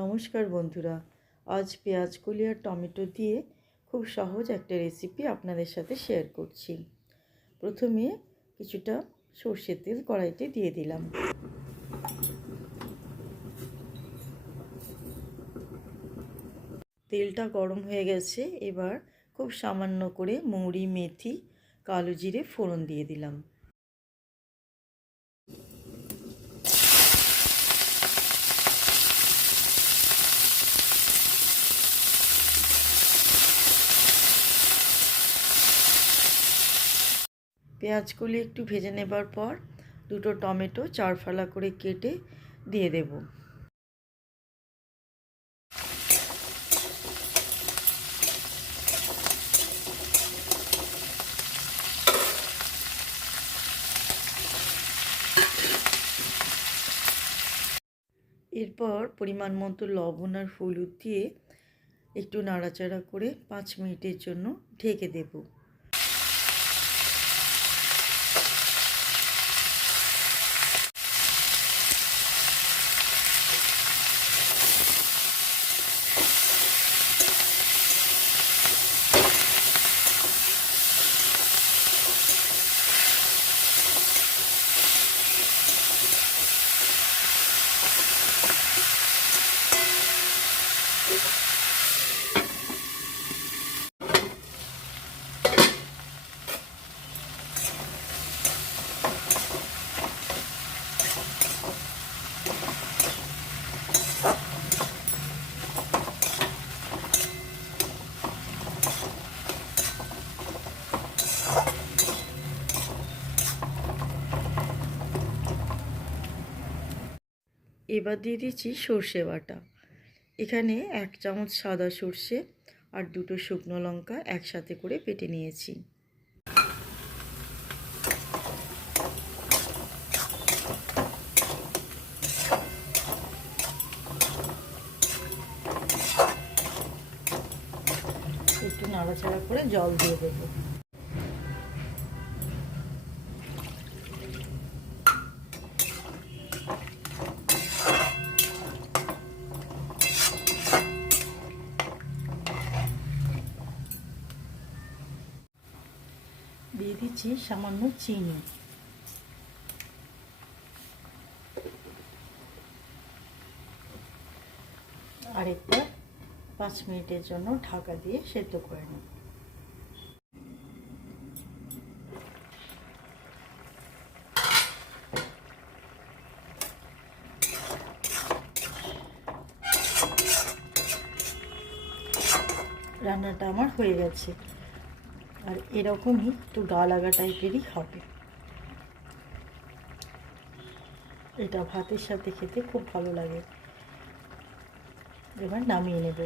নমস্কার বন্ধুরা, আজ পেঁয়াজকলি আর টমেটো দিয়ে খুব সহজ একটা রেসিপি আপনাদের সাথে শেয়ার করছি। প্রথমে কিছুটা সর্ষের তেল কড়াইতে দিয়ে দিলাম। তেলটা গরম হয়ে গেছে। এবার খুব সামান্য করে মৌরি, মেথি, কালো জিরে ফোড়ন দিয়ে দিলাম। পেঁয়াজগুলি একটু ভেজে নেবার পর দুটো টমেটো 4 ফালা করে কেটে দিয়ে দেব। এরপর পরিমাণ মতো লবণ আর হলুদ দিয়ে একটু নাড়াচাড়া করে 5 মিনিটের জন্য ঢেকে দেব। এবার দিয়ে দিচ্ছি সর্ষে বাটা। এখানে 1 চামচ সাদা সর্ষে আর 2টো শুকনো লঙ্কা একসাথে করে বেটে নিয়েছি। একটু নাড়াচাড়া করে জল দিয়ে দেবো। দিয়ে দিচ্ছি সামান্য চিনি। আরেকবার 5 মিনিটের জন্য ঢাকা দিয়ে সেদ্ধ করে নেব। রান্নাটা আমার হয়ে গেছে, আর এরকমই একটু গা লাগা টাইপেরই হবে। এটা ভাতের সাথে খেতে খুব ভালো লাগে। এবার নামিয়ে নেব।